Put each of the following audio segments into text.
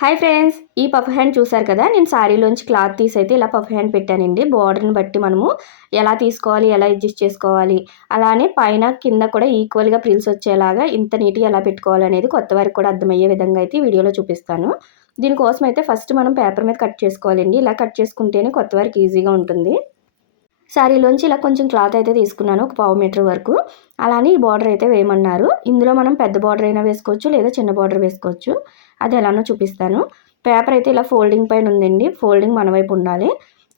Hi friends ఈ puff hand చూసారు కదా? నేను శారీలోంచి క్లాత్ తీసి అయితే ఇలా పఫ్ హ్యాండ్ పెట్టానండి. బార్డర్ని బట్టి మనము ఎలా తీసుకోవాలి ఎలా అడ్జస్ట్ చేసుకోవాలి అలానే పైన కింద కూడా ఈక్వల్గా ప్రిల్స్ వచ్చేలాగా ఇంత నీట్గా ఎలా పెట్టుకోవాలి అనేది కొత్త వారికి కూడా అర్థమయ్యే విధంగా అయితే ఈ వీడియోలో చూపిస్తాను. దీనికోసం అయితే ఫస్ట్ మనం పేపర్ మీద కట్ చేసుకోవాలండి. ఇలా కట్ చేసుకుంటేనే కొత్త వారికి ఈజీగా ఉంటుంది. శారీలోంచి ఇలా కొంచెం క్లాత్ అయితే తీసుకున్నాను ఒక పావు మీటర్ వరకు. అలానే ఈ బార్డర్ అయితే వేయమన్నారు. ఇందులో మనం పెద్ద బార్డర్ అయినా వేసుకోవచ్చు లేదా చిన్న బార్డర్ వేసుకోవచ్చు. అది ఎలానో చూపిస్తాను. పేపర్ అయితే ఇలా ఫోల్డింగ్ పైన ఉందండి. ఫోల్డింగ్ మన వైపు ఉండాలి.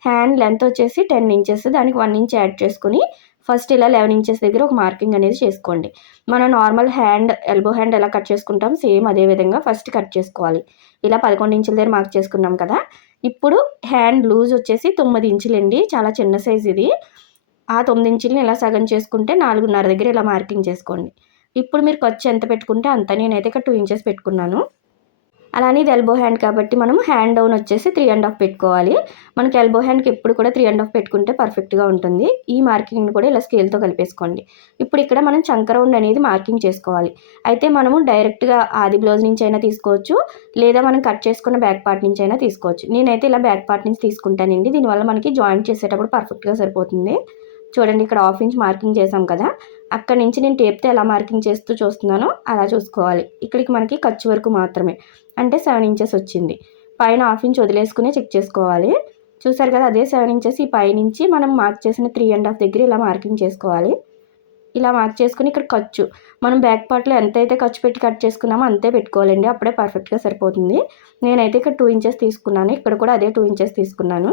హ్యాండ్ లెంత్ వచ్చేసి టెన్ ఇంచెస్ దానికి వన్ ఇంచ్ యాడ్ చేసుకుని ఫస్ట్ ఇలా లెవెన్ ఇంచెస్ దగ్గర ఒక మార్కింగ్ అనేది చేసుకోండి. మనం నార్మల్ హ్యాండ్ ఎల్బో హ్యాండ్ ఎలా కట్ చేసుకుంటాం? సేమ్ అదే విధంగా ఫస్ట్ కట్ చేసుకోవాలి. ఇలా పదకొండు ఇంచుల దగ్గర మార్క్ చేసుకున్నాం కదా. ఇప్పుడు హ్యాండ్ లూజ్ వచ్చేసి తొమ్మిది ఇంచులండి. చాలా చిన్న సైజ్ ఇది. ఆ తొమ్మిది ఇంచులని ఇలా సగం చేసుకుంటే నాలుగున్నర దగ్గర ఇలా మార్కింగ్ చేసుకోండి. ఇప్పుడు మీరు ఖర్చు ఎంత పెట్టుకుంటే అంత. నేనైతే ఇక్కడ టూ ఇంచెస్ పెట్టుకున్నాను. అలానే ఇది ఎల్బో హ్యాండ్ కాబట్టి మనం హ్యాండ్ డౌన్ వచ్చేసి త్రీ అండ్ హాఫ్ పెట్టుకోవాలి. మనకి ఎల్బో హ్యాండ్కి ఎప్పుడు కూడా త్రీ అండ్ హాఫ్ పెట్టుకుంటే పర్ఫెక్ట్గా ఉంటుంది. ఈ మార్కింగ్ని కూడా ఇలా స్కేల్తో కలిపేసుకోండి. ఇప్పుడు ఇక్కడ మనం చంక రౌండ్ అనేది మార్కింగ్ చేసుకోవాలి. అయితే మనము డైరెక్ట్గా ఆది బ్లౌజ్ నుంచి అయినా తీసుకోవచ్చు లేదా మనం కట్ చేసుకున్న బ్యాక్ పార్ట్ నుంచి అయినా తీసుకోవచ్చు. నేనైతే ఇలా బ్యాక్ పార్ట్ నుంచి తీసుకుంటానండి. దీనివల్ల మనకి జాయింట్ చేసేటప్పుడు పర్ఫెక్ట్గా సరిపోతుంది. చూడండి ఇక్కడ హాఫ్ ఇంచ్ మార్కింగ్ చేసాం కదా. అక్కడ నుంచి నేను టేప్తో ఎలా మార్కింగ్ చేస్తూ చూస్తున్నానో అలా చూసుకోవాలి. ఇక్కడికి మనకి ఖర్చు వరకు మాత్రమే. అంటే సెవెన్ ఇంచెస్ వచ్చింది. పైన హాఫ్ ఇంచ్ వదిలేసుకునే చెక్ చేసుకోవాలి. చూసారు కదా అదే సెవెన్ ఇంచెస్ ఈ పైనుంచి మనం మార్క్ చేసిన త్రీ అండ్ హాఫ్ దగ్గర ఇలా మార్కింగ్ చేసుకోవాలి. ఇలా మార్క్ చేసుకుని ఇక్కడ ఖర్చు. మనం బ్యాక్ పార్ట్లో ఎంతైతే ఖర్చు పెట్టి కట్ చేసుకున్నామో అంతే పెట్టుకోవాలండి. అప్పుడే పర్ఫెక్ట్గా సరిపోతుంది. నేనైతే ఇక్కడ టూ ఇంచెస్ తీసుకున్నాను. ఇక్కడ కూడా అదే టూ ఇంచెస్ తీసుకున్నాను.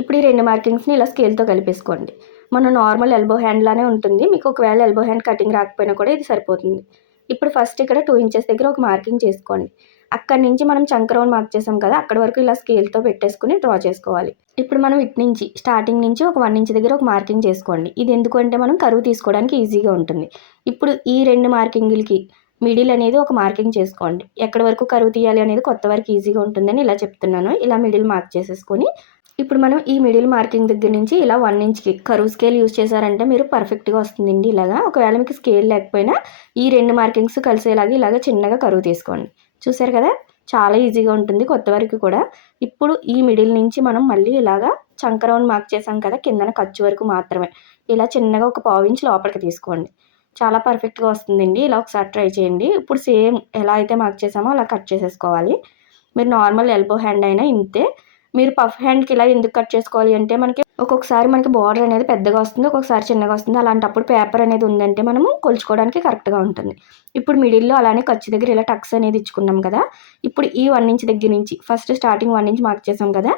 ఇప్పుడు ఈ రెండు మార్కింగ్స్ని ఇలా స్కేల్తో కలిపేసుకోండి. మన నార్మల్ ఎల్బో హ్యాండ్ లానే ఉంటుంది. మీకు ఒకవేళ ఎల్బో హ్యాండ్ కటింగ్ రాకపోయినా కూడా ఇది సరిపోతుంది. ఇప్పుడు ఫస్ట్ ఇక్కడ టూ ఇంచెస్ దగ్గర ఒక మార్కింగ్ చేసుకోండి. అక్కడి నుంచి మనం చంక్రౌన్ మార్క్ చేసాం కదా అక్కడ వరకు ఇలా స్కేల్తో పెట్టేసుకుని డ్రా చేసుకోవాలి. ఇప్పుడు మనం ఇటు నుంచి స్టార్టింగ్ నుంచి ఒక వన్ ఇంచ్ దగ్గర ఒక మార్కింగ్ చేసుకోండి. ఇది ఎందుకంటే మనం కరువు తీసుకోవడానికి ఈజీగా ఉంటుంది. ఇప్పుడు ఈ రెండు మార్కింగ్లకి మిడిల్ అనేది ఒక మార్కింగ్ చేసుకోండి. ఎక్కడి వరకు కరువు తీయాలి అనేది కొత్త వరకు ఈజీగా ఉంటుందని ఇలా చెప్తున్నాను. ఇలా మిడిల్ మార్క్ చేసేసుకొని ఇప్పుడు మనం ఈ మిడిల్ మార్కింగ్ దగ్గర నుంచి ఇలా వన్ ఇంచ్కి కరువు స్కేల్ యూజ్ చేశారంటే మీరు పర్ఫెక్ట్గా వస్తుందండి ఇలాగా. ఒకవేళ మీకు స్కేల్ లేకపోయినా ఈ రెండు మార్కింగ్స్ కలిసేలాగా ఇలాగ చిన్నగా కరువు తీసుకోండి. చూసారు కదా? చాలా ఈజీగా ఉంటుంది కొత్త వరకు కూడా. ఇప్పుడు ఈ మిడిల్ నుంచి మనం మళ్ళీ ఇలాగా చంక రౌండ్ మార్క్ చేసాం కదా కిందన ఖర్చు వరకు మాత్రమే. ఇలా చిన్నగా ఒక పావు ఇంచ్ లోపలికి తీసుకోండి. చాలా పర్ఫెక్ట్గా వస్తుందండి. ఇలా ఒకసారి ట్రై చేయండి. ఇప్పుడు సేమ్ ఎలా అయితే మార్క్ చేసామో అలా కట్ చేసేసుకోవాలి. మీరు నార్మల్ ఎల్బో హ్యాండ్ అయినా ఇంతే. మీరు పఫ్ హ్యాండ్కి ఇలా ఎందుకు కట్ చేసుకోవాలి అంటే మనకి ఒక్కొక్కసారి మనకి బార్డర్ అనేది పెద్దగా వస్తుంది ఒక్కొక్కసారి చిన్నగా వస్తుంది. అలాంటప్పుడు పేపర్ అనేది ఉందంటే మనము కొలుచుకోవడానికి కరెక్ట్గా ఉంటుంది. ఇప్పుడు మిడిల్లో అలానే ఖర్చు దగ్గర ఇలా టక్స్ అనేది ఇచ్చుకున్నాం కదా ఇప్పుడు ఈ వన్ ఇంచ్ దగ్గర నుంచి first starting one inch mark చేసాం కదా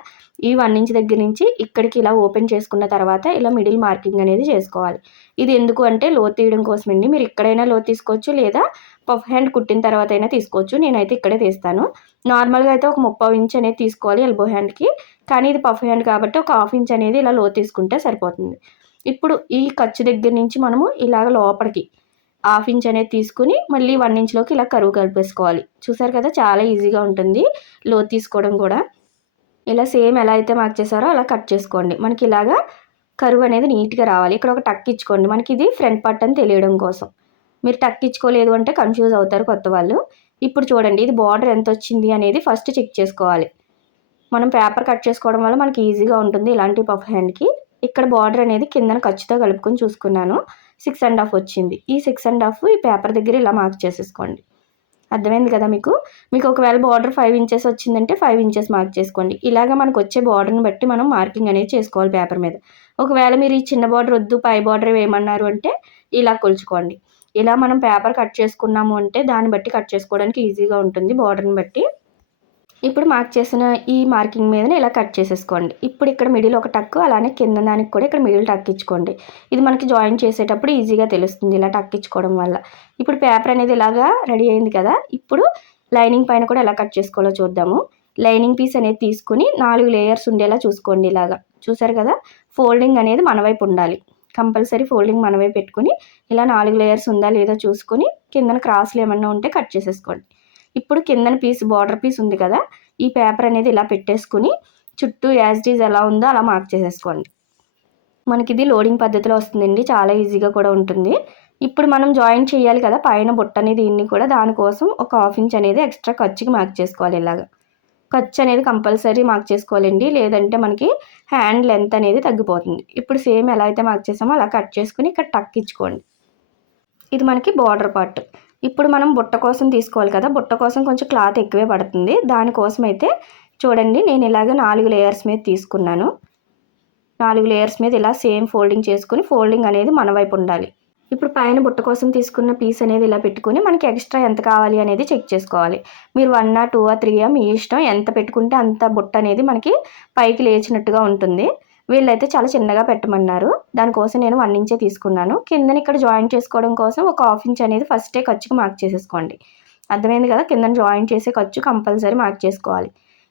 ఈ వన్ ఇంచ్ దగ్గర నుంచి ఇక్కడికి ఇలా ఓపెన్ చేసుకున్న తర్వాత ఇలా మిడిల్ మార్కింగ్ అనేది చేసుకోవాలి. ఇది ఎందుకు అంటే లో తీయడం కోసమండి. మీరు ఇక్కడైనా లో తీసుకోవచ్చు లేదా పఫ్ హ్యాండ్ కుట్టిన తర్వాత అయినా తీసుకోవచ్చు. నేనైతే ఇక్కడే తీస్తాను. నార్మల్గా అయితే ఒక ముప్పై ఇంచ్ అనేది తీసుకోవాలి ఎల్బో హ్యాండ్కి కానీ ఇది పఫ్ హ్యాండ్ కాబట్టి ఒక హాఫ్ ఇంచ్ అనేది ఇలా లో తీసుకుంటే సరిపోతుంది. ఇప్పుడు ఈ ఖర్చు దగ్గర నుంచి మనము ఇలాగ లోపలికి హాఫ్ ఇంచ్ అనేది తీసుకుని మళ్ళీ వన్ ఇంచ్లోకి ఇలా కరువు కలిపేసుకోవాలి. చూసారు కదా చాలా ఈజీగా ఉంటుంది లో తీసుకోవడం కూడా. ఇలా సేమ్ ఎలా అయితే మార్క్ చేశారో అలా కట్ చేసుకోండి. మనకి ఇలాగా కరువు అనేది నీట్గా రావాలి. ఇక్కడ ఒక టక్ ఇచ్చుకోండి. మనకి ఇది ఫ్రంట్ పార్ట్ అని తెలియడం కోసం. మీరు టక్ ఇచ్చుకోలేదు అంటే కన్ఫ్యూజ్ అవుతారు కొత్త వాళ్ళు. ఇప్పుడు చూడండి ఇది బార్డర్ ఎంత వచ్చింది అనేది ఫస్ట్ చెక్ చేసుకోవాలి. మనం పేపర్ కట్ చేసుకోవడం వల్ల మనకి ఈజీగా ఉంటుంది ఇలాంటి పఫ్ హ్యాండ్కి. ఇక్కడ బార్డర్ అనేది కిందన ఖర్చుతో కలుపుకొని చూసుకున్నాను. సిక్స్ అండ్ హాఫ్ వచ్చింది. ఈ సిక్స్ అండ్ హాఫ్ ఈ పేపర్ దగ్గర ఇలా మార్క్ చేసేసుకోండి. అర్థమైంది కదా మీకు? మీకు ఒకవేళ బార్డర్ ఫైవ్ ఇంచెస్ వచ్చిందంటే ఫైవ్ ఇంచెస్ మార్క్ చేసుకోండి. ఇలాగ మనకు వచ్చే బార్డర్ని బట్టి మనం మార్కింగ్ అనేది చేసుకోవాలి పేపర్ మీద. ఒకవేళ మీరు ఈ చిన్న బార్డర్ వద్దు పై బార్డర్ వేయమన్నారు అంటే ఇలా కొలుచుకోండి. ఇలా మనం పేపర్ కట్ చేసుకున్నాము అంటే దాన్ని బట్టి కట్ చేసుకోవడానికి ఈజీగా ఉంటుంది బార్డర్ని బట్టి. ఇప్పుడు మార్క్ చేసిన ఈ మార్కింగ్ మీదనే ఇలా కట్ చేసేసుకోండి. ఇప్పుడు ఇక్కడ మిడిల్ ఒక టక్ అలానే కింద దానికి కూడా ఇక్కడ మిడిల్ టక్ ఇచ్చుకోండి. ఇది మనకి జాయిన్ చేసేటప్పుడు ఈజీగా తెలుస్తుంది ఇలా టక్ ఇచ్చుకోవడం వల్ల. ఇప్పుడు పేపర్ అనేది ఇలాగా రెడీ అయింది కదా ఇప్పుడు లైనింగ్ పైన కూడా ఎలా కట్ చేసుకోవాలో చూద్దాము. లైనింగ్ పీస్ అనేది తీసుకుని నాలుగు లేయర్స్ ఉండేలా చూసుకోండి ఇలాగా. చూసారు కదా ఫోల్డింగ్ అనేది మన వైపు ఉండాలి. కంపల్సరీ ఫోల్డింగ్ మనమే పెట్టుకుని ఇలా నాలుగు లేయర్స్ ఉందా లేదో చూసుకొని కిందన క్రాస్లు ఏమన్నా ఉంటే కట్ చేసేసుకోండి. ఇప్పుడు కిందన పీస్ బార్డర్ పీస్ ఉంది కదా ఈ పేపర్ అనేది ఇలా పెట్టేసుకుని చుట్టూ యాజ్ డీజ్ ఎలా ఉందో అలా మార్క్ చేసేసుకోండి. మనకి ఇది లోడింగ్ పద్ధతిలో వస్తుందండి. చాలా ఈజీగా కూడా ఉంటుంది. ఇప్పుడు మనం జాయిన్ చేయాలి కదా పైన బుట్ట అనేది దీన్ని కూడా దానికోసం ఒక హాఫ్ ఇంచ్ అనేది ఎక్స్ట్రా ఖర్చుకి మార్క్ చేసుకోవాలి ఇలాగా. ఖర్చు అనేది కంపల్సరీ మార్క్ చేసుకోవాలండి. లేదంటే మనకి హ్యాండ్ లెంత్ అనేది తగ్గిపోతుంది. ఇప్పుడు సేమ్ ఎలా అయితే మార్క్ చేసామో అలా కట్ చేసుకుని ఇక్కడ టక్ ఇచ్చుకోండి. ఇది మనకి బార్డర్ పార్ట్ ఇప్పుడు మనం బుట్ట కోసం తీసుకోవాలి కదా. బుట్ట కోసం కొంచెం క్లాత్ ఎక్కువే పడుతుంది. దానికోసం అయితే చూడండి నేను ఇలాగ నాలుగు లేయర్స్ మీద తీసుకున్నాను. నాలుగు లేయర్స్ మీద ఇలా సేమ్ ఫోల్డింగ్ చేసుకుని ఫోల్డింగ్ అనేది మన వైపు ఉండాలి. ఇప్పుడు పైన బుట్ట కోసం తీసుకున్న పీస్ అనేది ఇలా పెట్టుకుని మనకి ఎక్స్ట్రా ఎంత కావాలి అనేది చెక్ చేసుకోవాలి. మీరు వన్ ఆ టూ ఆ త్రీ ఆ మీ ఇష్టం. ఎంత పెట్టుకుంటే అంత బుట్ట అనేది మనకి పైకి లేచినట్టుగా ఉంటుంది. వీళ్ళైతే చాలా చిన్నగా పెట్టమన్నారు. దానికోసం నేను వన్ ఇంచే తీసుకున్నాను. కిందని ఇక్కడ జాయిన్ చేసుకోవడం కోసం ఒక హాఫ్ ఇంచ్ అనేది ఫస్టే ఖర్చుకి మార్క్ చేసేసుకోండి. అర్థమైంది కదా? కింద జాయిన్ చేసే ఖర్చు కంపల్సరీ మార్క్ చేసుకోవాలి.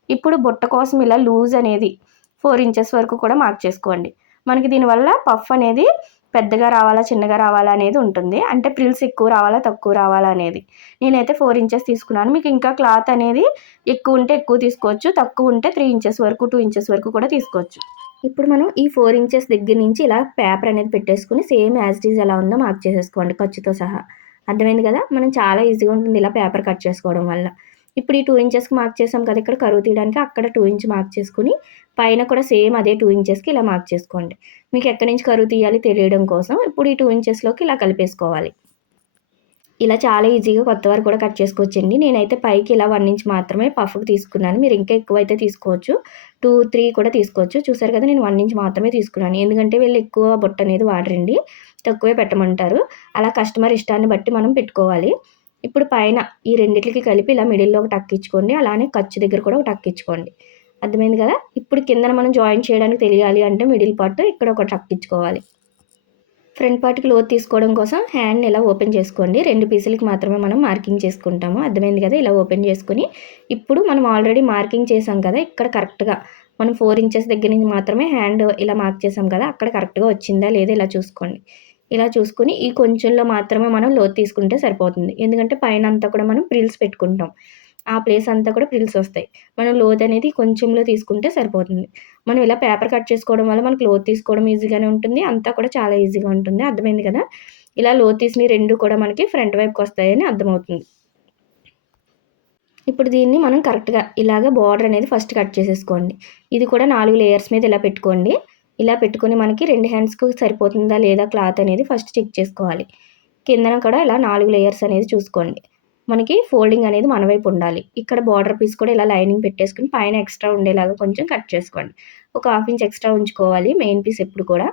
ఇప్పుడు బుట్ట కోసం ఇలా లూజ్ అనేది ఫోర్ ఇంచెస్ వరకు కూడా మార్క్ చేసుకోండి. మనకి దీనివల్ల పఫ్ అనేది పెద్దగా రావాలా చిన్నగా రావాలా అనేది ఉంటుంది. అంటే ప్రిల్స్ ఎక్కువ రావాలా తక్కువ రావాలా అనేది. నేనైతే ఫోర్ ఇంచెస్ తీసుకున్నాను. మీకు ఇంకా క్లాత్ అనేది ఎక్కువ ఉంటే ఎక్కువ తీసుకోవచ్చు. తక్కువ ఉంటే త్రీ ఇంచెస్ వరకు టూ ఇంచెస్ వరకు కూడా తీసుకోవచ్చు. ఇప్పుడు మనం ఈ ఫోర్ ఇంచెస్ దగ్గర నుంచి ఇలా పేపర్ అనేది పెట్టేసుకుని సేమ్ యాజ్ ఇట్ ఈజ్ ఎలా ఉందో మార్క్ చేసేసుకోండి ఖర్చుతో సహా. అర్థమైంది కదా? మనం చాలా ఈజీగా ఉంటుంది ఇలా పేపర్ కట్ చేసుకోవడం వల్ల. ఇప్పుడు ఈ టూ ఇంచెస్కి మార్క్ చేసాం కదా ఇక్కడ కరువు తీయడానికి అక్కడ టూ ఇంచ్ మార్క్ చేసుకుని పైన కూడా సేమ్ అదే టూ ఇంచెస్కి ఇలా మార్క్ చేసుకోండి. మీకు ఎక్కడి నుంచి కరువు తీయాలి తెలియడం కోసం ఇప్పుడు ఈ టూ ఇంచెస్లోకి ఇలా కలిపేసుకోవాలి. ఇలా చాలా ఈజీగా కొత్త వారు కూడా కట్ చేసుకోవచ్చండి. నేనైతే పైకి ఇలా వన్ ఇంచ్ మాత్రమే పఫ్కి తీసుకున్నాను. మీరు ఇంకా ఎక్కువ అయితే తీసుకోవచ్చు. టూ త్రీ కూడా తీసుకోవచ్చు. చూసారు కదా నేను వన్ ఇంచ్ మాత్రమే తీసుకున్నాను. ఎందుకంటే వీళ్ళు ఎక్కువ బొట్ట అనేది వాడరండి. తక్కువే పెట్టమంటారు. అలా కస్టమర్ ఇష్టాన్ని బట్టి మనం పెట్టుకోవాలి. ఇప్పుడు పైన ఈ రెండింటికి కలిపి ఇలా మిడిల్లో ఒక టక్ ఇచ్చుకోండి. అలానే ఖర్చు దగ్గర కూడా ఒక టక్ ఇచ్చుకోండి. అర్థమైంది కదా? ఇప్పుడు కిందన మనం జాయిన్ చేయడానికి తెలియాలి అంటే మిడిల్ పార్ట్ ఇక్కడ ఒక టక్ ఇచ్చుకోవాలి. ఫ్రంట్ పార్ట్కి లోతు తీసుకోవడం కోసం హ్యాండ్ని ఇలా ఓపెన్ చేసుకోండి. రెండు పీసులకి మాత్రమే మనం మార్కింగ్ చేసుకుంటాము. అర్థమైంది కదా? ఇలా ఓపెన్ చేసుకుని ఇప్పుడు మనం ఆల్రెడీ మార్కింగ్ చేసాం కదా? ఇక్కడ కరెక్ట్గా మనం ఫోర్ ఇంచెస్ దగ్గర నుంచి మాత్రమే హ్యాండ్ ఇలా మార్క్ చేసాం కదా? అక్కడ కరెక్ట్గా వచ్చిందా? లేదా? ఇలా చూసుకోండి. ఇలా చూసుకుని ఈ కొంచెంలో మాత్రమే మనం లోతు తీసుకుంటే సరిపోతుంది. ఎందుకంటే పైన అంతా కూడా మనం ప్రిల్స్ పెట్టుకుంటాం. ఆ ప్లేస్ అంతా కూడా ప్రిల్స్ వస్తాయి. మనం లోత్ అనేది కొంచెంలో తీసుకుంటే సరిపోతుంది. మనం ఇలా పేపర్ కట్ చేసుకోవడం వల్ల మనకు లోత్ తీసుకోవడం ఈజీగానే ఉంటుంది. అంతా కూడా చాలా ఈజీగా ఉంటుంది. అర్థమైంది కదా? ఇలా లోత్ తీసిన రెండు కూడా మనకి ఫ్రంట్ వైపుకి వస్తాయని అర్థమవుతుంది. ఇప్పుడు దీన్ని మనం కరెక్ట్గా ఇలాగ బార్డర్ అనేది ఫస్ట్ కట్ చేసేసుకోండి. ఇది కూడా నాలుగు లేయర్స్ మీద ఇలా పెట్టుకోండి. ఇలా పెట్టుకొని మనకి రెండు హ్యాండ్స్కి సరిపోతుందా లేదా క్లాత్ అనేది ఫస్ట్ చెక్ చేసుకోవాలి. కిందన కూడా ఇలా నాలుగు లేయర్స్ అనేది చూసుకోండి. మనకి ఫోల్డింగ్ అనేది మన వైపు ఉండాలి. ఇక్కడ బార్డర్ పీస్ కూడా ఇలా లైనింగ్ పెట్టేసుకుని పైన ఎక్స్ట్రా ఉండేలాగా కొంచెం కట్ చేసుకోండి. ఒక హాఫ్ ఇంచ్ ఎక్స్ట్రా ఉంచుకోవాలి మెయిన్ పీస్ ఎప్పుడు కూడా.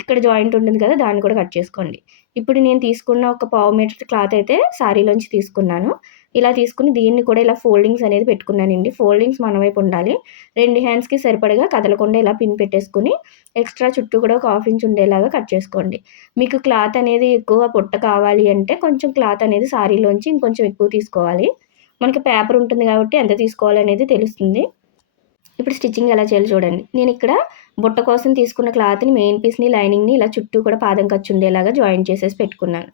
ఇక్కడ జాయింట్ ఉంటుంది కదా దాన్ని కూడా కట్ చేసుకోండి. ఇప్పుడు నేను తీసుకున్న ఒక పావు మీటర్ క్లాత్ అయితే శారీలోంచి తీసుకున్నాను. ఇలా తీసుకుని దీన్ని కూడా ఇలా ఫోల్డింగ్స్ అనేది పెట్టుకున్నానండి. ఫోల్డింగ్స్ మన వైపు ఉండాలి. రెండు హ్యాండ్స్కి సరిపడగా కదలకుండా ఇలా పిన్ పెట్టేసుకుని ఎక్స్ట్రా చుట్టూ కూడా ఒక హాఫ్ ఇంచ్ ఉండేలాగా కట్ చేసుకోండి. మీకు క్లాత్ అనేది ఎక్కువ పొట్ట కావాలి అంటే కొంచెం క్లాత్ అనేది సారీలోంచి ఇంకొంచెం ఎక్కువ తీసుకోవాలి. మనకి పేపర్ ఉంటుంది కాబట్టి ఎంత తీసుకోవాలనేది తెలుస్తుంది. ఇప్పుడు స్టిచ్చింగ్ ఎలా చేయాలి చూడండి. నేను ఇక్కడ బుట్ట కోసం తీసుకున్న క్లాత్ని మెయిన్ పీస్ని లైనింగ్ని ఇలా చుట్టూ కూడా పాదం ఖర్చు ఉండేలాగా జాయిన్ చేసేసి పెట్టుకున్నాను.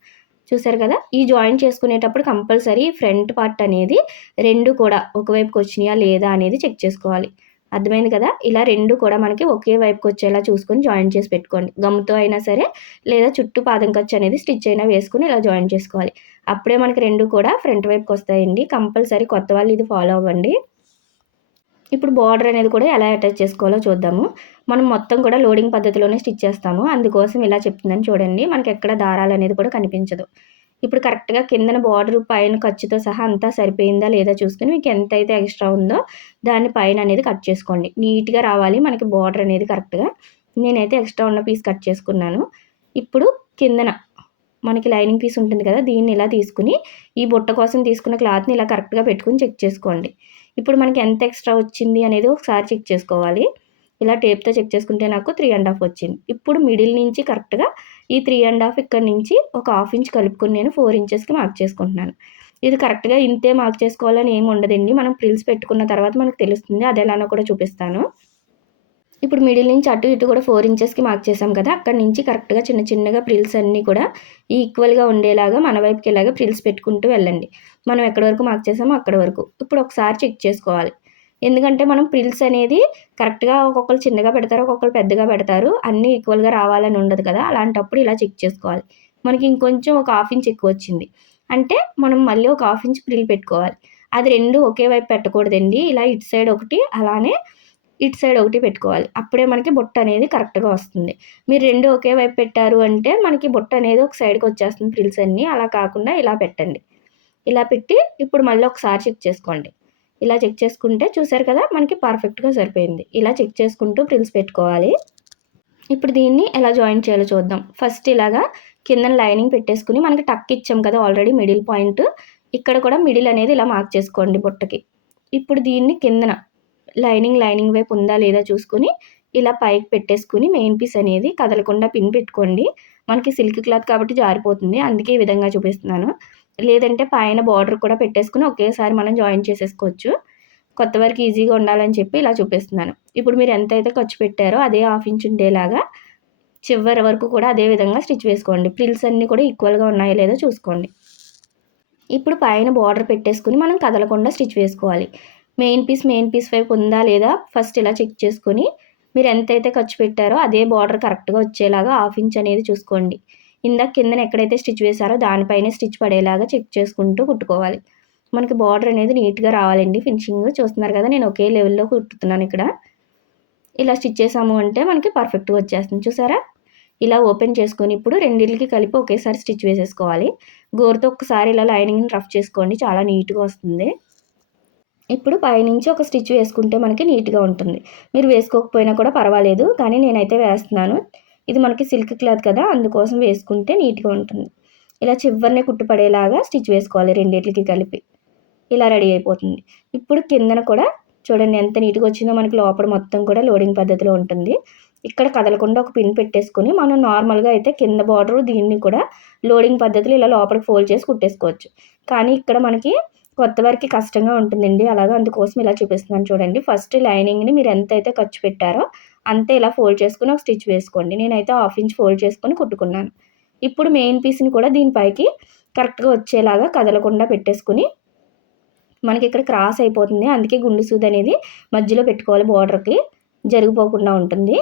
చూసారు కదా? ఈ జాయిన్ చేసుకునేటప్పుడు కంపల్సరీ ఫ్రంట్ పార్ట్ అనేది రెండు కూడా ఒకవైపుకి వచ్చినాయా లేదా అనేది చెక్ చేసుకోవాలి. అర్థమైంది కదా? ఇలా రెండు కూడా మనకి ఒకే వైపుకి వచ్చేలా చూసుకొని జాయిన్ చేసి పెట్టుకోండి. గమ్తో అయినా సరే లేదా చుట్టూ పాదం ఖర్చు అనేది స్టిచ్ అయినా వేసుకుని ఇలా జాయిన్ చేసుకోవాలి. అప్పుడే మనకి రెండు కూడా ఫ్రంట్ వైపుకి వస్తాయండి. కంపల్సరీ కొత్త వాళ్ళు ఇది ఫాలో అవ్వండి. ఇప్పుడు బార్డర్ అనేది కూడా ఎలా అటాచ్ చేసుకోవాలో చూద్దాము. మనం మొత్తం కూడా లోడింగ్ పద్ధతిలోనే స్టిచ్ చేస్తాము. అందుకోసం ఇలా చెప్తుందని చూడండి. మనకి ఎక్కడ దారాలు అనేది కూడా కనిపించదు. ఇప్పుడు కరెక్ట్గా కిందన బార్డర్ పైన ఖర్చుతో సహా అంతా సరిపోయిందా లేదా చూసుకుని మీకు ఎంత అయితే ఎక్స్ట్రా ఉందో దాన్ని పైన అనేది కట్ చేసుకోండి. నీట్గా రావాలి. మనకి బార్డర్ అనేది కరెక్ట్గా నేనైతే ఎక్స్ట్రా ఉన్న పీస్ కట్ చేసుకున్నాను. ఇప్పుడు కిందన మనకి లైనింగ్ పీస్ ఉంటుంది కదా దీన్ని ఇలా తీసుకుని ఈ బుట్ట కోసం తీసుకున్న క్లాత్ని ఇలా కరెక్ట్గా పెట్టుకుని చెక్ చేసుకోండి. ఇప్పుడు మనకి ఎంత ఎక్స్ట్రా వచ్చింది అనేది ఒకసారి చెక్ చేసుకోవాలి. ఇలా టేప్తో చెక్ చేసుకుంటే నాకు త్రీ అండ్ హాఫ్ వచ్చింది. ఇప్పుడు మిడిల్ నుంచి కరెక్ట్గా ఈ త్రీ అండ్ హాఫ్ ఇక్కడ నుంచి ఒక హాఫ్ ఇంచ్ కలుపుకొని నేను ఫోర్ ఇంచెస్కి మార్క్ చేసుకుంటున్నాను. ఇది కరెక్ట్గా ఇంతే మార్క్ చేసుకోవాలని ఏమి ఉండదండి. మనం ప్రిల్స్ పెట్టుకున్న తర్వాత మనకు తెలుస్తుంది. అది ఎలానో కూడా చూపిస్తాను. ఇప్పుడు మిడిల్ నుంచి అటు ఇటు కూడా ఫోర్ ఇంచెస్కి మార్క్ చేసాం కదా అక్కడ నుంచి కరెక్ట్గా చిన్న చిన్నగా ప్రిల్స్ అన్నీ కూడా ఈక్వల్గా ఉండేలాగా మన వైపుకి ఇలాగా ప్రిల్స్ పెట్టుకుంటూ వెళ్ళండి. మనం ఎక్కడి వరకు మార్క్ చేసామో అక్కడ వరకు. ఇప్పుడు ఒకసారి చెక్ చేసుకోవాలి. ఎందుకంటే మనం ప్రిల్స్ అనేది కరెక్ట్గా ఒక్కొక్కరు చిన్నగా పెడతారు ఒక్కొక్కరు పెద్దగా పెడతారు అన్నీ ఈక్వల్గా రావాలని ఉండదు కదా అలాంటప్పుడు ఇలా చెక్ చేసుకోవాలి. మనకి ఇంకొంచెం ఒక హాఫ్ ఇంచ్ ఎక్కువ వచ్చింది. అంటే మనం మళ్ళీ ఒక హాఫ్ ఇంచ్ ప్రిల్ పెట్టుకోవాలి. అది రెండు ఒకే వైపు పెట్టకూడదండి. ఇలా ఇటు సైడ్ ఒకటి అలానే ఇటు సైడ్ ఒకటి పెట్టుకోవాలి. అప్పుడే మనకి బుట్ట అనేది కరెక్ట్గా వస్తుంది. మీరు రెండు ఒకే వైపు పెట్టారు అంటే మనకి బుట్ట అనేది ఒక సైడ్కి వచ్చేస్తుంది ప్రిల్స్ అన్నీ. అలా కాకుండా ఇలా పెట్టండి. ఇలా పెట్టి ఇప్పుడు మళ్ళీ ఒకసారి చెక్ చేసుకోండి. ఇలా చెక్ చేసుకుంటే చూసారు కదా మనకి పర్ఫెక్ట్గా సరిపోయింది. ఇలా చెక్ చేసుకుంటూ ప్రిల్స్ పెట్టుకోవాలి. ఇప్పుడు దీన్ని ఎలా జాయిన్ చేయాలో చూద్దాం. ఫస్ట్ ఇలాగా కింద లైనింగ్ పెట్టేసుకుని మనకి టక్ ఇచ్చాం కదా ఆల్రెడీ మిడిల్ పాయింట్. ఇక్కడ కూడా మిడిల్ అనేది ఇలా మార్క్ చేసుకోండి బుట్టకి. ఇప్పుడు దీన్ని కిందన లైనింగ్ లైనింగ్ వైపు ఉందా లేదా చూసుకొని ఇలా పైకి పెట్టేసుకుని మెయిన్ పీస్ అనేది కదలకుండా పిన్ పెట్టుకోండి. మనకి సిల్క్ క్లాత్ కాబట్టి జారిపోతుంది. అందుకే ఈ విధంగా చూపిస్తున్నాను. లేదంటే పైన బార్డర్ కూడా పెట్టేసుకుని ఒకేసారి మనం జాయిన్ చేసేసుకోవచ్చు. కొత్త వరకు ఈజీగా ఉండాలని చెప్పి ఇలా చూపిస్తున్నాను. ఇప్పుడు మీరు ఎంత అయితే ఖర్చు పెట్టారో అదే హాఫ్ ఇంచ్ ఉండేలాగా చివరి వరకు కూడా అదే విధంగా స్టిచ్ వేసుకోండి. ప్రిల్స్ అన్నీ కూడా ఈక్వల్గా ఉన్నాయో లేదో చూసుకోండి. ఇప్పుడు పైన బార్డర్ పెట్టేసుకుని మనం కదలకుండా స్టిచ్ వేసుకోవాలి. మెయిన్ పీస్ మెయిన్ పీస్ వైపు ఉందా లేదా ఫస్ట్ ఇలా చెక్ చేసుకొని మీరు ఎంతైతే ఖర్చు పెట్టారో అదే బార్డర్ కరెక్ట్గా వచ్చేలాగా హాఫ్ ఇంచ్ అనేది చూసుకోండి. ఇందాక కిందన ఎక్కడైతే స్టిచ్ వేసారో దానిపైనే స్టిచ్ పడేలాగా చెక్ చేసుకుంటూ కుట్టుకోవాలి. మనకి బార్డర్ అనేది నీట్గా రావాలండి ఫినిషింగ్ చూస్తున్నారు కదా నేను ఒకే లెవెల్లో కుట్టుతున్నాను ఇక్కడ. ఇలా స్టిచ్ చేసాము అంటే మనకి పర్ఫెక్ట్గా వచ్చేస్తుంది. చూసారా? ఇలా ఓపెన్ చేసుకొని ఇప్పుడు రెండింటికి కలిపి ఒకేసారి స్టిచ్ వేసేసుకోవాలి. గోరుతో ఒకసారి ఇలా లైనింగ్ని రఫ్ చేసుకోండి చాలా నీట్గా వస్తుంది. ఇప్పుడు పైనుంచి ఒక స్టిచ్ వేసుకుంటే మనకి నీట్గా ఉంటుంది. మీరు వేసుకోకపోయినా కూడా పర్వాలేదు కానీ నేనైతే వేస్తున్నాను. ఇది మనకి సిల్క్ క్లాత్ కదా అందుకోసం వేసుకుంటే నీట్గా ఉంటుంది. ఇలా చివరిని కుట్టుపడేలాగా స్టిచ్ వేసుకోవాలి రెండింటికి కలిపి. ఇలా రెడీ అయిపోతుంది. ఇప్పుడు కిందన కూడా చూడండి ఎంత నీట్గా వచ్చిందో మనకి లోపల మొత్తం కూడా లోడింగ్ పద్ధతిలో ఉంటుంది. ఇక్కడ కదలకుండా ఒక పిన్ పెట్టేసుకొని మనం నార్మల్గా అయితే కింద బార్డరు దీన్ని కూడా లోడింగ్ పద్ధతిలో ఇలా లోపలికి ఫోల్డ్ చేసి కుట్టేసుకోవచ్చు. కానీ ఇక్కడ మనకి కొత్త వారికి కష్టంగా ఉంటుందండి. అలాగా అందుకోసం ఇలా చూపిస్తున్నాను చూడండి. ఫస్ట్ లైనింగ్ని మీరు ఎంత అయితే ఖర్చు పెట్టారో అంతే ఇలా ఫోల్డ్ చేసుకుని ఒక స్టిచ్ వేసుకోండి. నేనైతే హాఫ్ ఇంచ్ ఫోల్డ్ చేసుకొని కుట్టుకున్నాను. ఇప్పుడు మెయిన్ పీస్ని కూడా దీనిపైకి కరెక్ట్గా వచ్చేలాగా కదలకుండా పెట్టేసుకుని మనకి ఇక్కడ క్రాస్ అయిపోతుంది. అందుకే గుండు సూది అనేది మధ్యలో పెట్టుకోవాలి బార్డర్కి. జరిగిపోకుండా ఉంటుంది.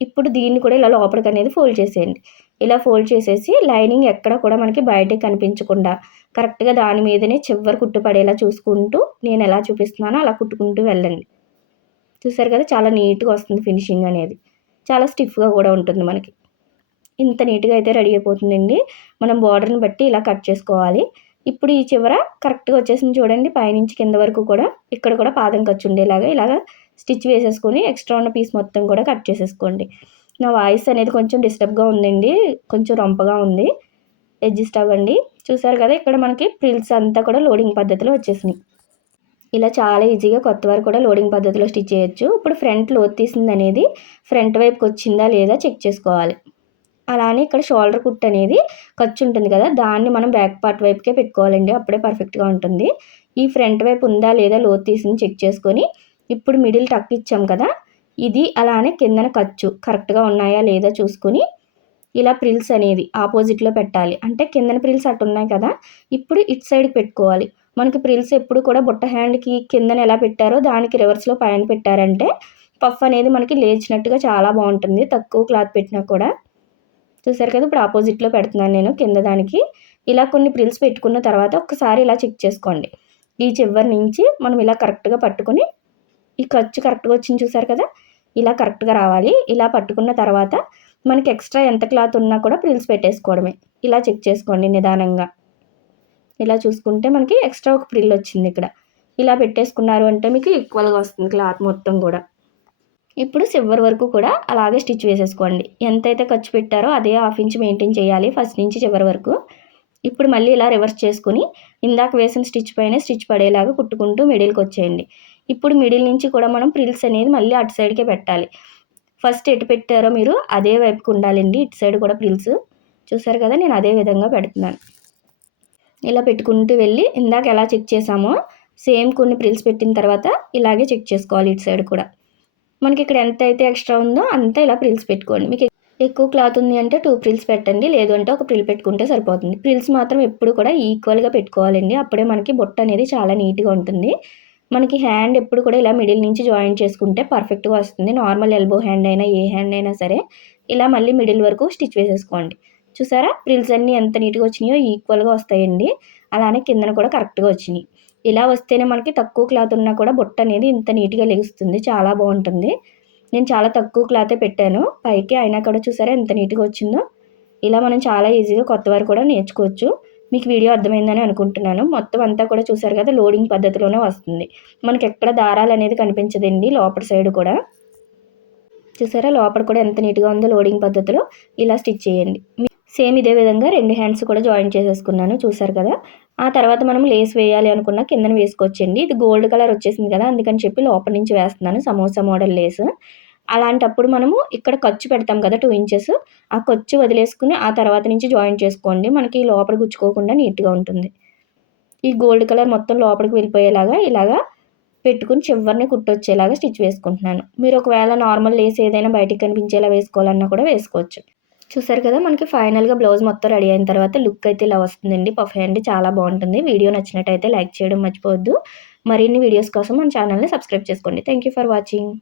ఇప్పుడు దీన్ని కూడా ఇలా లోపలికి అనేది ఫోల్డ్ చేసేయండి. ఇలా ఫోల్డ్ చేసేసి లైనింగ్ ఎక్కడ కూడా మనకి బయటకి కనిపించకుండా కరెక్ట్గా దాని మీదనే చివరి కుట్టుపడేలా చూసుకుంటూ నేను ఎలా చూపిస్తున్నానో అలా కుట్టుకుంటూ వెళ్ళండి. చూసారు కదా చాలా నీట్గా వస్తుంది ఫినిషింగ్ అనేది. చాలా స్టిఫ్గా కూడా ఉంటుంది మనకి. ఇంత నీట్గా అయితే రెడీ అయిపోతుందండి. మనం బార్డర్ని బట్టి ఇలా కట్ చేసుకోవాలి. ఇప్పుడు ఈ చివర కరెక్ట్గా వచ్చేసింది చూడండి. పైనుంచి కింద వరకు కూడా ఇక్కడ కూడా పాదం ఖర్చు ఉండేలాగా ఇలాగ స్టిచ్ వేసేసుకొని ఎక్స్ట్రా ఉన్న పీస్ మొత్తం కూడా కట్ చేసేసుకోండి. నా వాయిస్ అనేది కొంచెం డిస్టర్బ్గా ఉందండి. కొంచెం రొంపగా ఉంది. అడ్జస్ట్ అవ్వండి. చూసారు కదా ఇక్కడ మనకి ప్రిల్స్ అంతా కూడా లోడింగ్ పద్ధతిలో వచ్చేసినాయి. ఇలా చాలా ఈజీగా కొత్త వారు కూడా లోడింగ్ పద్ధతిలో స్టిచ్ చేయొచ్చు. ఇప్పుడు ఫ్రంట్ లోత్ తీసింది అనేది ఫ్రంట్ వైపుకి వచ్చిందా లేదా చెక్ చేసుకోవాలి. అలానే ఇక్కడ షోల్డర్ కుట్ అనేది ఖర్చు ఉంటుంది కదా దాన్ని మనం బ్యాక్ పార్ట్ వైపుకే పెట్టుకోవాలండి. అప్పుడే పర్ఫెక్ట్గా ఉంటుంది. ఈ ఫ్రంట్ వైపు ఉందా లేదా లోత్ తీసింది చెక్ చేసుకొని ఇప్పుడు మిడిల్ టక్ ఇచ్చాం కదా ఇది అలానే కిందన ఖర్చు కరెక్ట్గా ఉన్నాయా లేదా చూసుకొని ఇలా ప్రిల్స్ అనేది ఆపోజిట్లో పెట్టాలి. అంటే కిందన ప్రిల్స్ అటు ఉన్నాయి కదా ఇప్పుడు ఇటు సైడ్కి పెట్టుకోవాలి. మనకి ప్రిల్స్ ఎప్పుడు కూడా బుట్ట హ్యాండ్కి కిందన ఎలా పెట్టారో దానికి రివర్స్లో పైన పెట్టారంటే పఫ్ అనేది మనకి లేచినట్టుగా చాలా బాగుంటుంది. తక్కువ క్లాత్ పెట్టినా కూడా. చూసారు కదా ఇప్పుడు ఆపోజిట్లో పెడుతున్నాను నేను కింద దానికి. ఇలా కొన్ని ప్రిల్స్ పెట్టుకున్న తర్వాత ఒకసారి ఇలా చెక్ చేసుకోండి. ఈ చివరి నుంచి మనం ఇలా కరెక్ట్గా పట్టుకొని ఈ ఖర్చు కరెక్ట్గా వచ్చింది చూసారు కదా ఇలా కరెక్ట్గా రావాలి. ఇలా పట్టుకున్న తర్వాత మనకి ఎక్స్ట్రా ఎంత క్లాత్ ఉన్నా కూడా ప్రిల్స్ పెట్టేసుకోవడమే. ఇలా చెక్ చేసుకోండి నిదానంగా. ఇలా చూసుకుంటే మనకి ఎక్స్ట్రా ఒక ప్రిల్ వచ్చింది ఇక్కడ. ఇలా పెట్టేసుకున్నారు అంటే మీకు ఈక్వల్గా వస్తుంది క్లాత్ మొత్తం కూడా. ఇప్పుడు సిల్వర్ వరకు కూడా అలాగే స్టిచ్ వేసేసుకోండి. ఎంతైతే ఖర్చు పెట్టారో అదే హాఫ్ ఇంచ్ మెయింటైన్ చేయాలి ఫస్ట్ నుంచి చివరి వరకు. ఇప్పుడు మళ్ళీ ఇలా రివర్స్ చేసుకుని ఇందాక వేసిన స్టిచ్ పైన స్టిచ్ పడేలాగా కుట్టుకుంటూ మిడిల్కి వచ్చేయండి. ఇప్పుడు మిడిల్ నుంచి కూడా మనం ప్రిల్స్ అనేది మళ్ళీ అటు సైడ్కే పెట్టాలి. ఫస్ట్ ఎటు పెట్టారో మీరు అదే వైపుకి ఉండాలండి. ఇటు సైడ్ కూడా ప్రిల్స్ చూసారు కదా నేను అదే విధంగా పెడుతున్నాను. ఇలా పెట్టుకుంటూ వెళ్ళి ఇందాక ఎలా చెక్ చేసామో సేమ్ కొన్ని ప్రిల్స్ పెట్టిన తర్వాత ఇలాగే చెక్ చేసుకోవాలి ఇటు సైడ్ కూడా. మనకి ఇక్కడ ఎంత అయితే ఎక్స్ట్రా ఉందో అంతా ఇలా ప్రిల్స్ పెట్టుకోండి. మీకు ఎక్కువ క్లాత్ ఉంది అంటే టూ ప్రిల్స్ పెట్టండి. లేదు అంటే ఒక ప్రిల్ పెట్టుకుంటే సరిపోతుంది. ప్రిల్స్ మాత్రం ఎప్పుడు కూడా ఈక్వల్గా పెట్టుకోవాలండి. అప్పుడే మనకి బొట్ట అనేది చాలా నీట్గా ఉంటుంది. మనకి హ్యాండ్ ఎప్పుడు కూడా ఇలా మిడిల్ నుంచి జాయిన్ చేసుకుంటే పర్ఫెక్ట్గా వస్తుంది. నార్మల్ ఎల్బో హ్యాండ్ అయినా ఏ హ్యాండ్ అయినా సరే ఇలా మళ్ళీ మిడిల్ వరకు స్టిచ్ వేసేసుకోండి. చూసారా? ప్రిల్స్ అన్నీ ఎంత నీట్గా వచ్చినాయో ఈక్వల్గా వస్తాయండి. అలానే కిందన కూడా కరెక్ట్గా వచ్చినాయి. ఇలా వస్తేనే మనకి తక్కువ క్లాత్ ఉన్నా కూడా బుట్ట అనేది ఇంత నీట్గా లెగుస్తుంది. చాలా బాగుంటుంది. నేను చాలా తక్కువ క్లాతే పెట్టాను. పైకి అయినా కూడా చూసారా ఎంత నీట్గా వచ్చిందో? ఇలా మనం చాలా ఈజీగా కొత్త వారు కూడా నేర్చుకోవచ్చు. మీకు వీడియో అర్థమైందని అనుకుంటున్నాను. మొత్తం అంతా కూడా చూసారు కదా లోడింగ్ పద్ధతిలోనే వస్తుంది. మనకి ఎక్కడ దారాలు అనేది కనిపించదండి లోపల సైడ్ కూడా. చూసారా లోపల కూడా ఎంత నీట్గా ఉందో లోడింగ్ పద్ధతిలో ఇలా స్టిచ్ చేయండి. సేమ్ ఇదే విధంగా రెండు హ్యాండ్స్ కూడా జాయిన్ చేసేసుకున్నాను చూసారు కదా. ఆ తర్వాత మనం లేస్ వేయాలి అనుకున్న కిందన వేసుకోవచ్చండి. ఇది గోల్డ్ కలర్ వచ్చేసింది కదా అందుకని చెప్పి లోపల నుంచి వేస్తున్నాను సమోసా మోడల్ లేస్ అలాంటప్పుడు మనము ఇక్కడ ఖర్చు పెడతాం కదా టూ ఇంచెస్ ఆ ఖర్చు వదిలేసుకుని ఆ తర్వాత నుంచి జాయిన్ చేసుకోండి. మనకి లోపల గుచ్చుకోకుండా నీట్గా ఉంటుంది. ఈ గోల్డ్ కలర్ మొత్తం లోపలికి వెళ్ళిపోయేలాగా ఇలాగా పెట్టుకుని చివరిని కుట్టొచ్చేలాగా స్టిచ్ వేసుకుంటున్నాను. మీరు ఒకవేళ నార్మల్ లేస్ ఏదైనా బయటికి కనిపించేలా వేసుకోవాలన్నా కూడా వేసుకోవచ్చు. చూసారు కదా మనకి ఫైనల్గా బ్లౌజ్ మొత్తం రెడీ అయిన తర్వాత లుక్ అయితే ఇలా వస్తుందండి. పఫ్ అండి చాలా బాగుంటుంది. వీడియో నచ్చినట్టయితే లైక్ చేయడం మర్చిపోవద్దు. మరిన్ని వీడియోస్ కోసం మన ఛానల్ని సబ్స్క్రైబ్ చేసుకోండి. Thank you for watching